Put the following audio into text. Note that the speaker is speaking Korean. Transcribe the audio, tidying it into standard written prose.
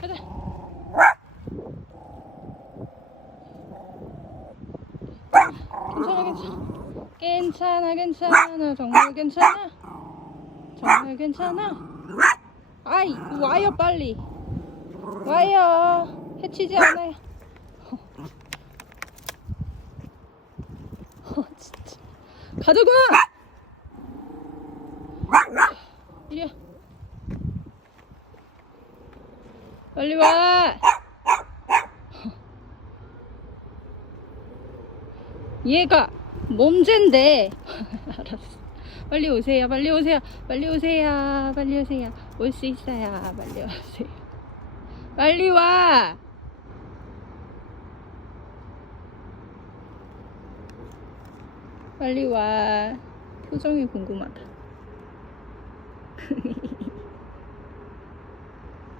가자. 괜찮아, 괜찮아. 정말 괜찮아. 정말 괜찮아. 아이, 와요, 빨리. 와요. 해치지 않아요. 진짜. 가자고! 이리야. 빨리 와! 얘가 몸젠데. 알았어. 빨리 오세요, 빨리 오세요, 빨리 오세요, 빨리 오세요. 올 수 있어요. 빨리 오세요. 빨리 와! 빨리 와. 표정이 궁금하다.